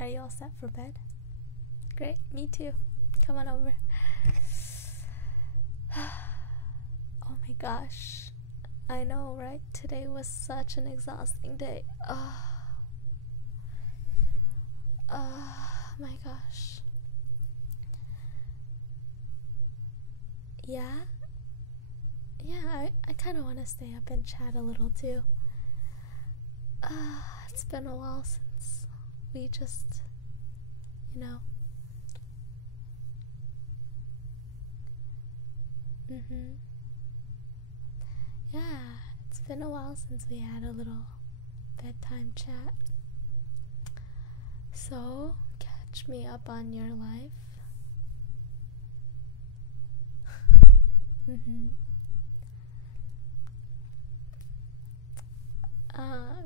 Are you all set for bed? Great, me too. Come on over. Oh my gosh. I know, right? Today was such an exhausting day. Oh my gosh. Yeah? Yeah, I kind of want to stay up and chat a little too. It's been a while since we just, Yeah, it's been a while since we had a little bedtime chat. So, catch me up on your life.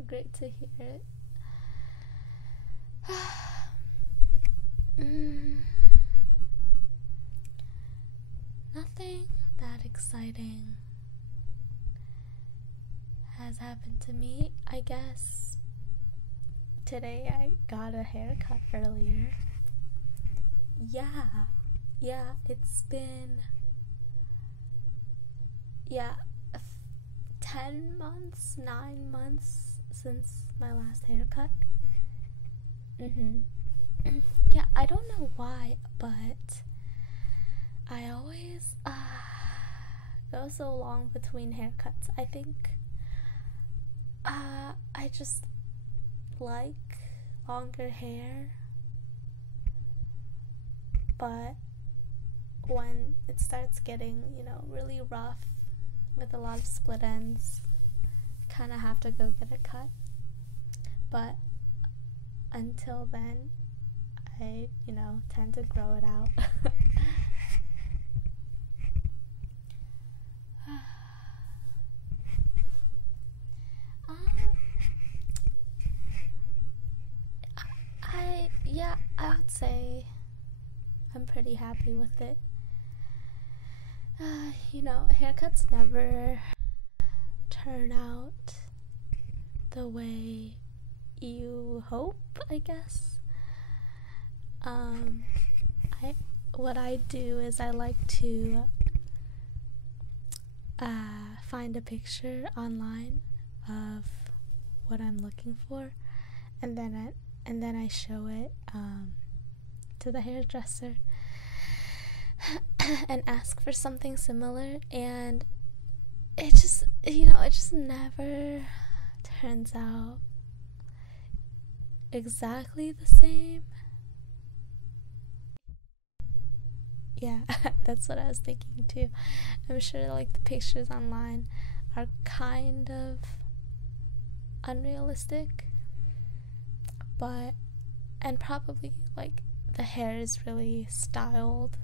Great to hear it. Nothing that exciting has happened to me. I guess today I got a haircut earlier. Yeah, it's been 10 months, 9 months since my last haircut. Yeah, I don't know why, but I always go so long between haircuts. I think I just like longer hair, but when it starts getting, really rough with a lot of split ends, kind of have to go get a cut. But until then, I, tend to grow it out. I would say I'm pretty happy with it. Haircuts never turn out the way you hope, I guess. What I do is I like to find a picture online of what I'm looking for, and then I show it to the hairdresser and ask for something similar, and it just never turns out exactly the same. Yeah, that's what I was thinking too. I'm sure the pictures online are kind of unrealistic, and probably the hair is really styled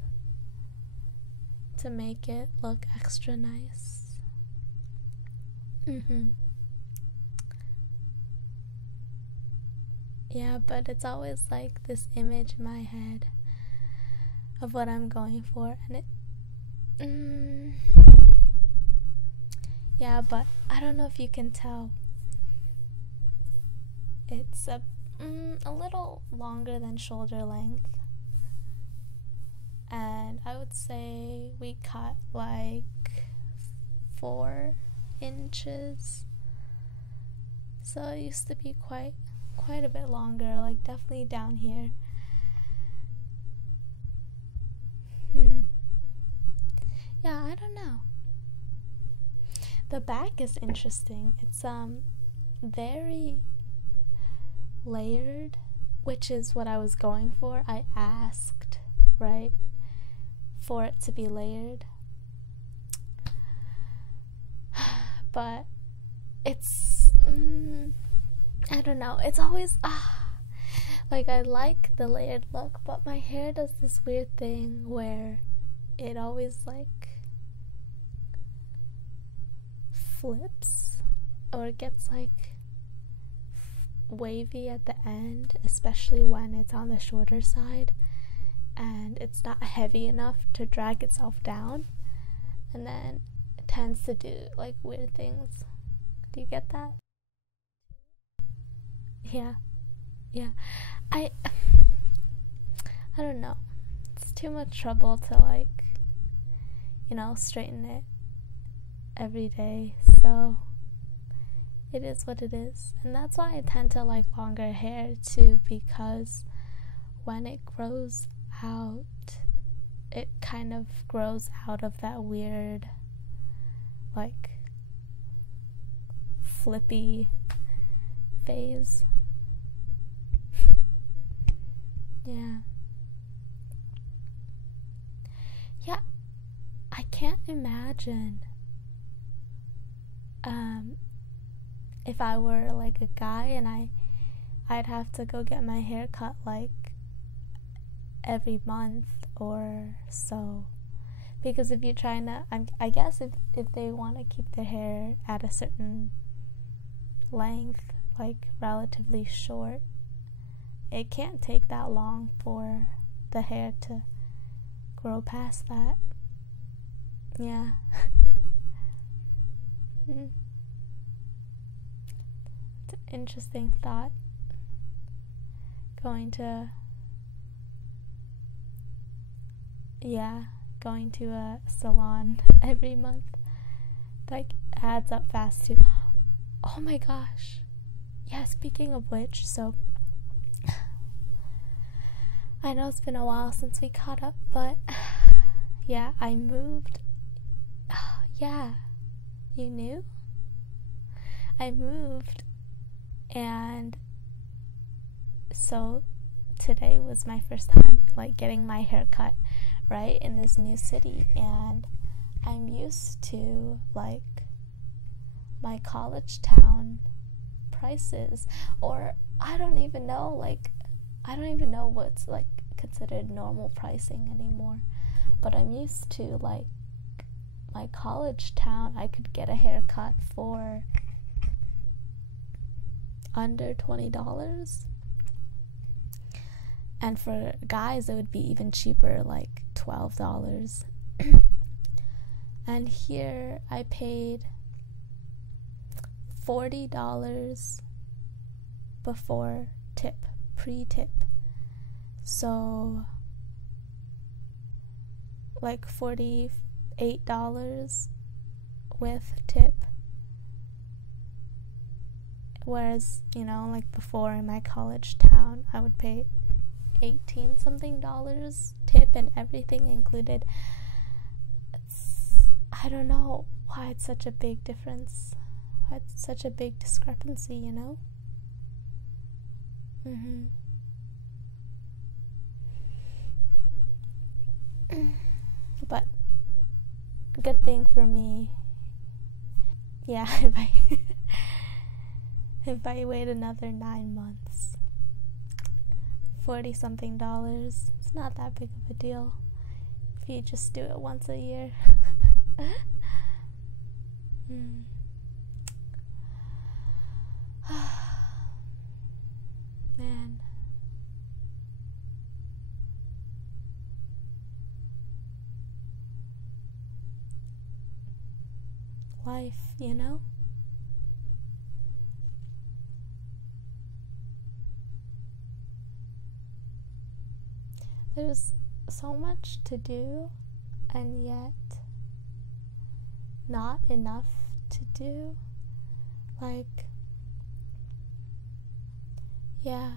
to make it look extra nice. Yeah, but it's always this image in my head of what I'm going for, and yeah, but I don't know if you can tell. It's a little longer than shoulder length, and I would say we cut 4 inches, so it used to be quite a bit longer, definitely down here. Yeah, I don't know. The back is interesting. It's very layered, which is what I was going for. I asked, right, for it to be layered, but it's I don't know, it's always I like the layered look, but my hair does this weird thing where it always flips, or it gets wavy at the end, especially when it's on the shorter side and it's not heavy enough to drag itself down, and then it tends to do weird things. Do you get that? Yeah. I don't know. It's too much trouble to, like, straighten it every day. So it is what it is. And that's why I tend to like longer hair too, because when it grows out, it kind of grows out of that weird, like, flippy phase. Yeah, I can't imagine if I were like a guy and I'd have to go get my hair cut like every month or so, because if you're trying to, I guess if they want to keep their hair at a certain length, like relatively short, it can't take that long for the hair to grow past that. Yeah. It's an interesting thought, going to a salon every month. Like, adds up fast too. Oh my gosh. Yeah, speaking of which, so I know it's been a while since we caught up, but yeah, I moved. Yeah, you knew? I moved, and so today was my first time like getting my hair cut right in this new city, and I'm used to like my college town prices, or I don't even know what's like considered normal pricing anymore, but I'm used to like my college town. I could get a haircut for under $20, and for guys it would be even cheaper, like $12. And here I paid $40 before tip, pre-tip, so like $48 with tip, whereas like before in my college town I would pay $18 something tip and everything included. I don't know why it's such a big difference, why it's such a big discrepancy, But good thing for me, yeah, if I wait another 9 months, $40 something, it's not that big of a deal if you just do it once a year. Man, life, there's so much to do, and yet not enough to do. Like, yeah,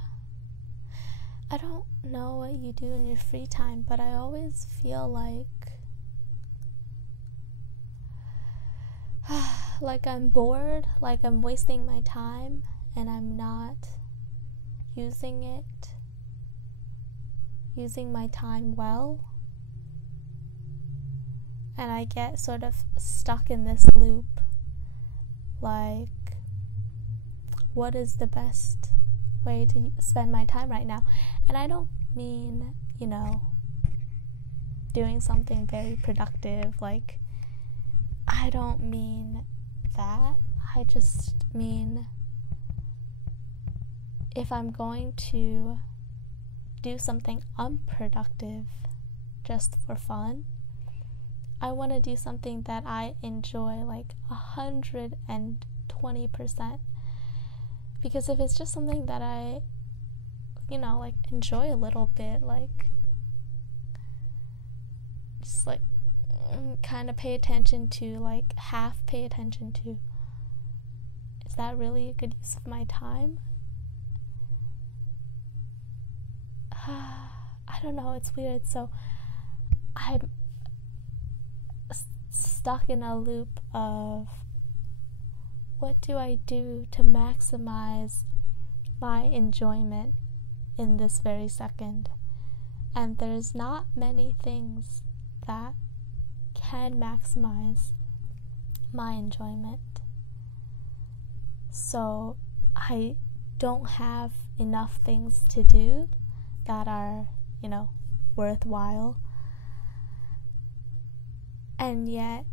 I don't know what you do in your free time, but I always feel like I'm bored, like I'm wasting my time and I'm not using my time well, and I get sort of stuck in this loop, like, what is the best way to spend my time right now? And I don't mean doing something very productive, like, I don't mean that. I just mean if I'm going to do something unproductive just for fun, I want to do something that I enjoy like 120%. Because if it's just something that I like enjoy a little bit, like just like kind of pay attention to, like half pay attention to, is that really a good use of my time? I don't know, it's weird. So I'm stuck in a loop of what do I do to maximize my enjoyment in this very second? And there's not many things that can maximize my enjoyment. So I don't have enough things to do that are, worthwhile. And yet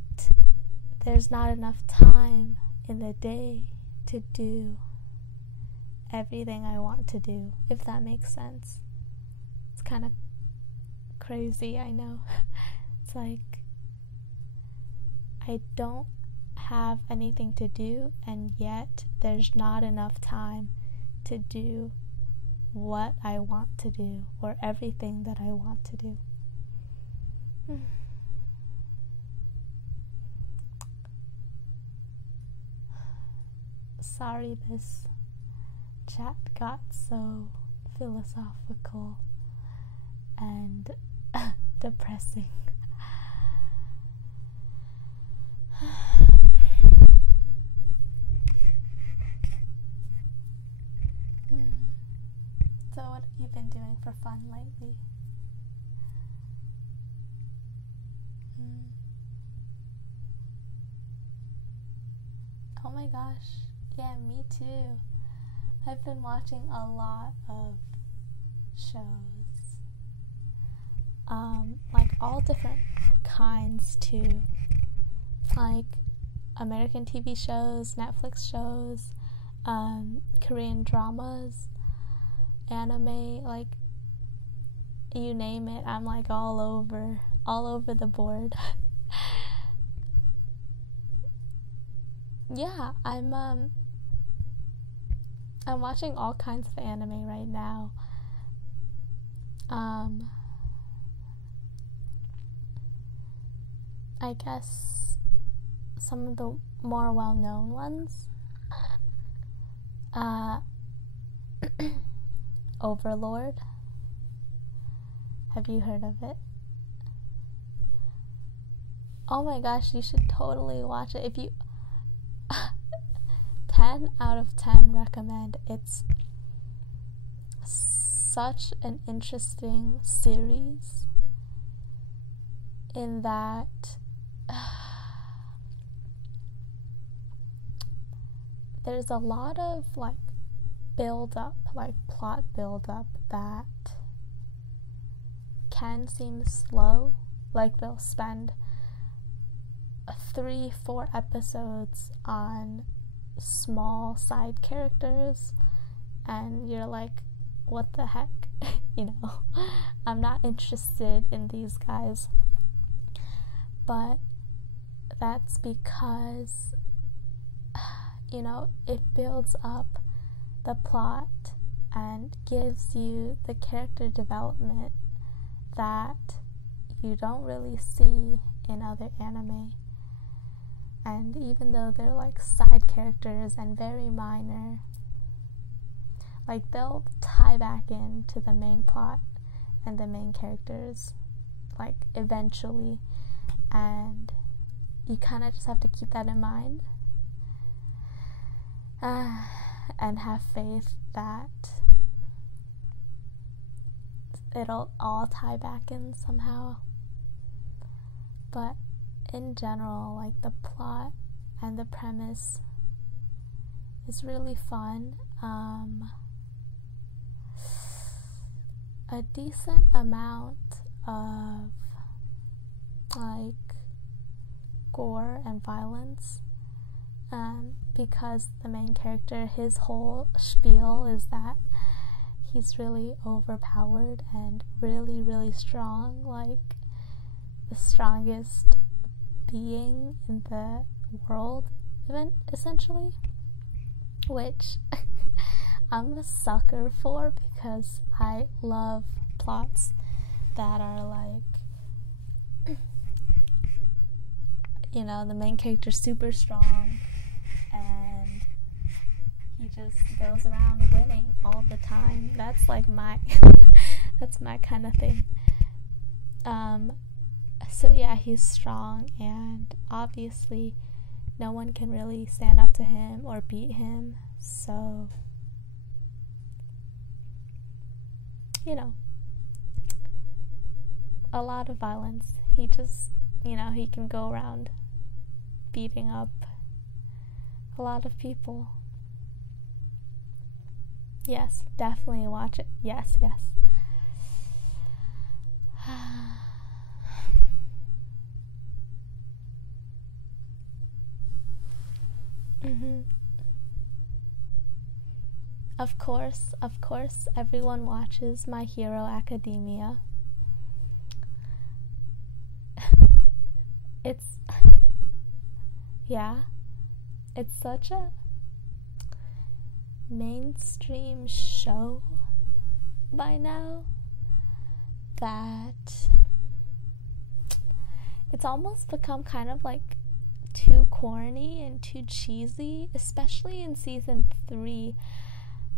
there's not enough time in the day to do everything I want to do, if that makes sense. It's kind of crazy, I know. It's like I don't have anything to do, and yet there's not enough time to do what I want to do, or everything that I want to do. Sorry this chat got so philosophical and depressing. So what have you been doing for fun lately? Oh my gosh, yeah, me too. I've been watching a lot of shows, like all different kinds too, like American TV shows, Netflix shows, Korean dramas, anime, like you name it, I'm like all over the board. Yeah, I'm watching all kinds of anime right now. I guess some of the more well-known ones. Overlord. Have you heard of it? Oh my gosh, you should totally watch it. If you 10 out of 10 recommend. It's such an interesting series in that there's a lot of like build up, like plot build up that can seem slow. Like they'll spend 3-4 episodes on small side characters and you're like, what the heck? I'm not interested in these guys. But that's because it builds up the plot and gives you the character development that you don't really see in other anime. And even though they're like side characters and very minor, like they'll tie back into the main plot and the main characters like eventually, and you kind of just have to keep that in mind and have faith that it'll all tie back in somehow. But in general, like the plot and the premise is really fun. A decent amount of like gore and violence, because the main character, his whole spiel is that he's really overpowered and really, really strong, like the strongest being in the world, even essentially, which I'm a sucker for because I love plots that are like you know, the main character's super strong and he just goes around winning all the time. That's like my that's my kind of thing. So yeah, he's strong, and obviously no one can really stand up to him or beat him. So, you know, a lot of violence. He just, you know, he can go around beating up a lot of people. Yes, definitely watch it. Yes. Of course, everyone watches My Hero Academia. It's such a mainstream show by now that it's almost become kind of like too corny and too cheesy, especially in season 3.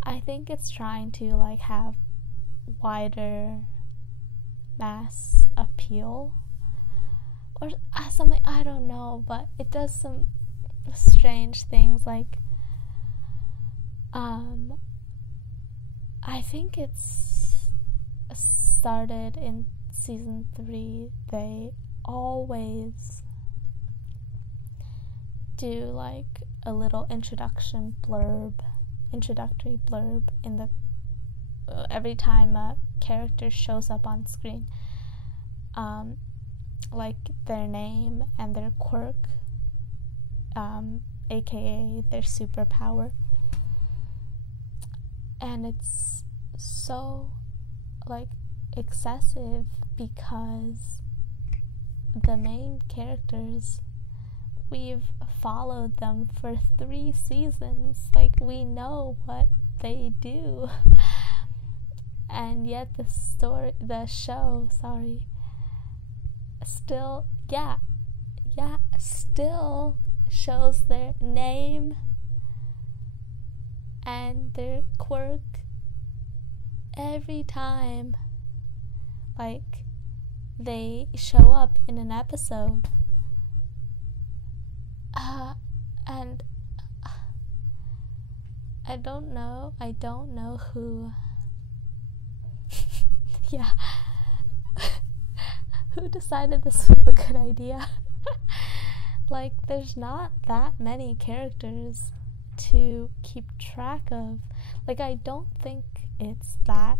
I think it's trying to like have wider mass appeal or something, I don't know, but it does some strange things. Like I think it's started in season 3. They always do like a little introductory blurb in the every time a character shows up on screen, like their name and their quirk, aka their superpower. And it's so like excessive because the main characters, we've followed them for 3 seasons. Like, we know what they do. And yet the show still, still shows their name and their quirk every time, like, they show up in an episode. And I don't know who who decided this was a good idea. Like, there's not that many characters to keep track of. Like, I don't think it's that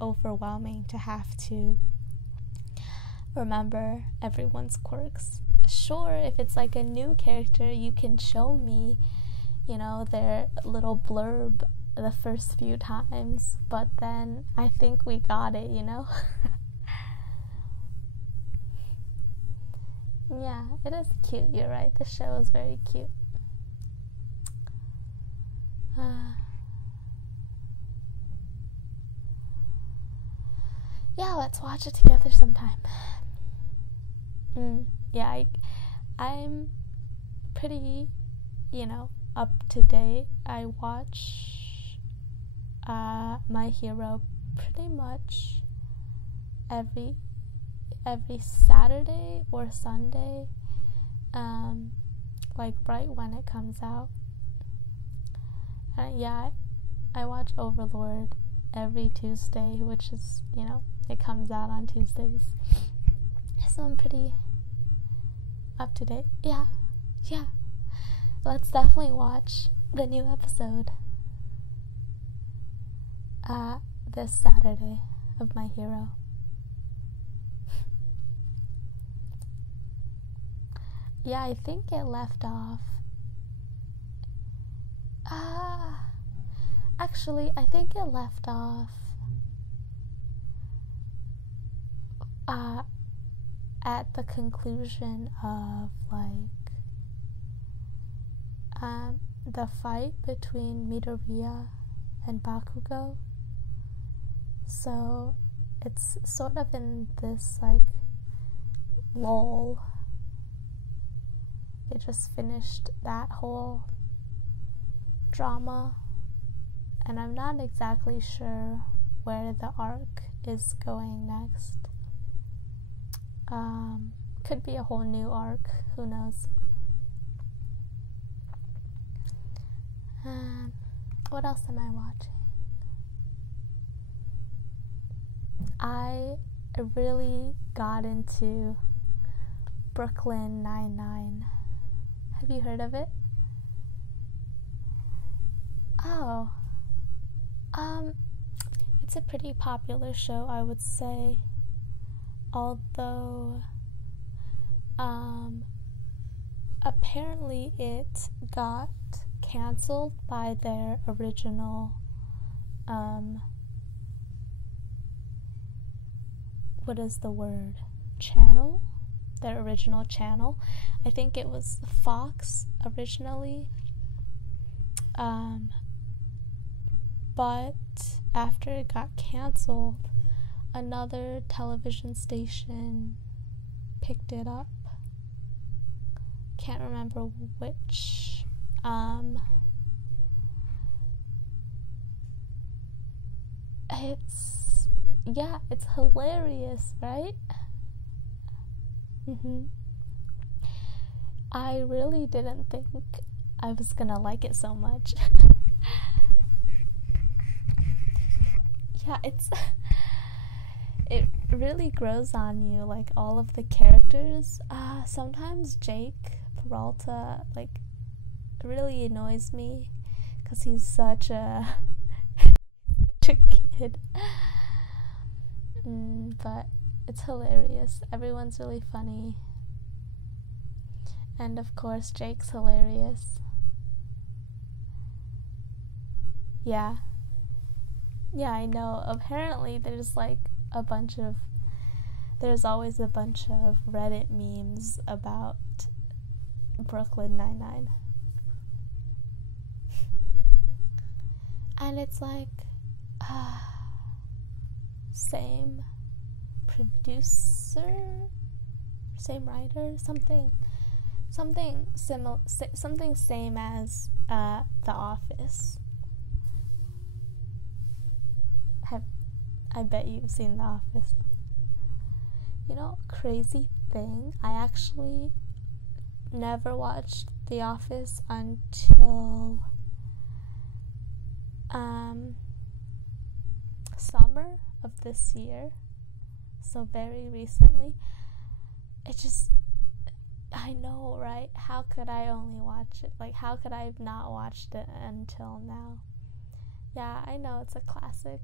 overwhelming to have to remember everyone's quirks. Sure, if it's like a new character, you can show me, you know, their little blurb the first few times, but then I think we got it, you know? Yeah, it is cute, you're right. The show is very cute. Yeah, let's watch it together sometime. Yeah, I'm pretty, you know, up to date. I watch My Hero pretty much every Saturday or Sunday, like right when it comes out. Yeah, I watch Overlord every Tuesday, which is, you know, it comes out on Tuesdays. So I'm pretty up to date. Yeah. Let's definitely watch the new episode this Saturday of My Hero. Yeah, I think it left off. Actually, I think it left off at the conclusion of like the fight between Midoriya and Bakugo. So it's sort of in this like lull They just finished that whole drama, and I'm not exactly sure where the arc is going next. Could be a whole new arc, who knows. What else am I watching? I really got into Brooklyn Nine-Nine. Have you heard of it? Oh, it's a pretty popular show, I would say, although, apparently it got canceled by their original, what is the word? Channel? Their original channel. I think it was Fox originally. But after it got canceled, another television station picked it up. Can't remember which. It's hilarious, right? I really didn't think I was gonna like it so much. Yeah, it really grows on you, like all of the characters. Sometimes Jake Peralta, like, really annoys me because he's such a kid. But it's hilarious. Everyone's really funny. And of course, Jake's hilarious. Yeah, I know. Apparently, there's always a bunch of Reddit memes about Brooklyn Nine-Nine. And it's like, same producer, same writer, something similar, something same as The Office. I bet you've seen The Office. You know, crazy thing, I actually never watched The Office until summer of this year, so very recently. I know, right? How could I only watch it? Like, how could I have not watched it until now? Yeah, I know, it's a classic.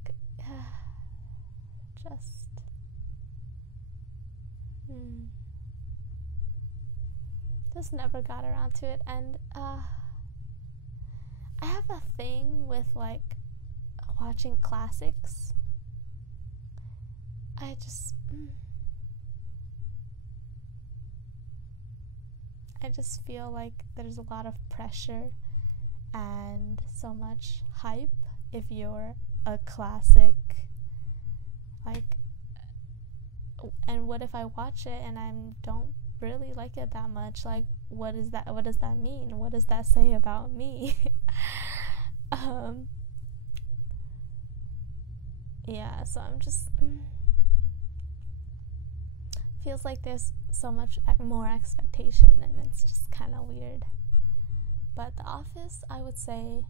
Just never got around to it. And I have a thing with, like, watching classics. I just feel like there's a lot of pressure and so much hype if you're a classic. Like, and what if I watch it and I don't really like it that much? Like, what does that mean? What does that say about me? Yeah, so I'm just feels like there's so much more expectation, and it's just kind of weird. But The Office, I would say,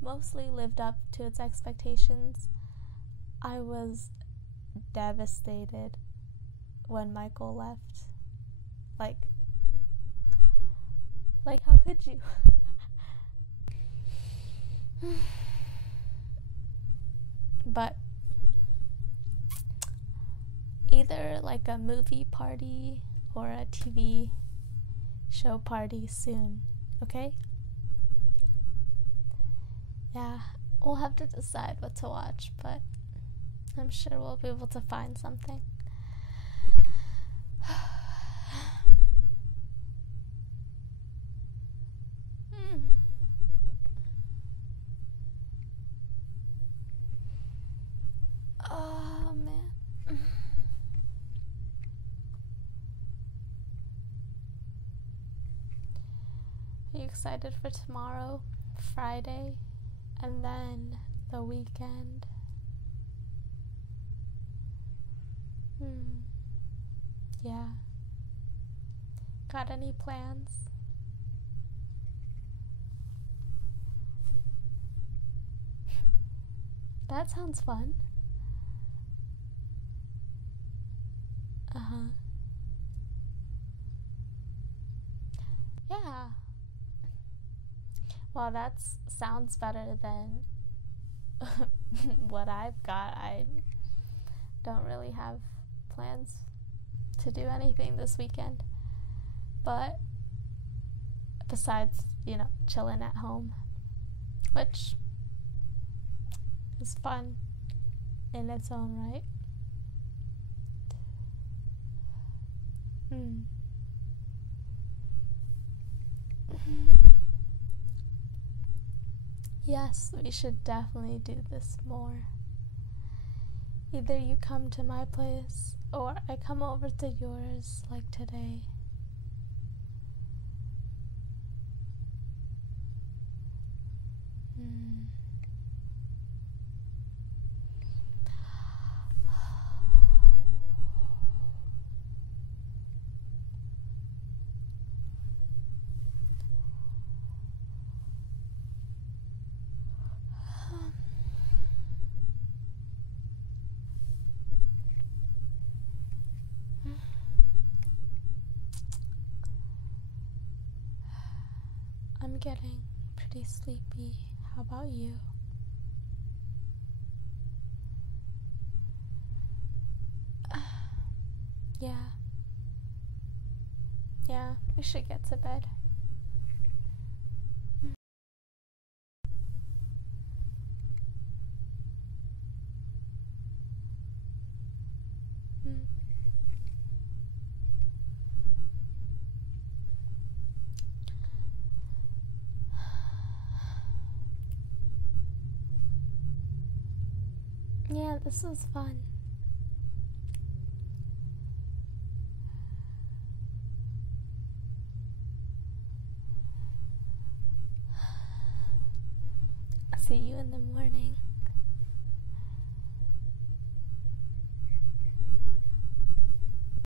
mostly lived up to its expectations. I was devastated when Michael left. Like how could you? But either like a movie party or a TV show party soon, okay? Yeah, we'll have to decide what to watch, but I'm sure we'll be able to find something. Oh, man. you excited for tomorrow, Friday, and then the weekend? Yeah. Got any plans? That sounds fun. Uh-huh. Yeah. Well, that sounds better than what I've got. I don't really have plans to do anything this weekend. But besides, chilling at home, which is fun in its own right. Yes, we should definitely do this more. Either you come to my place or I come over to yours like today. I'm getting pretty sleepy. How about you? Yeah, we should get to bed. Yeah, this was fun. See you in the morning.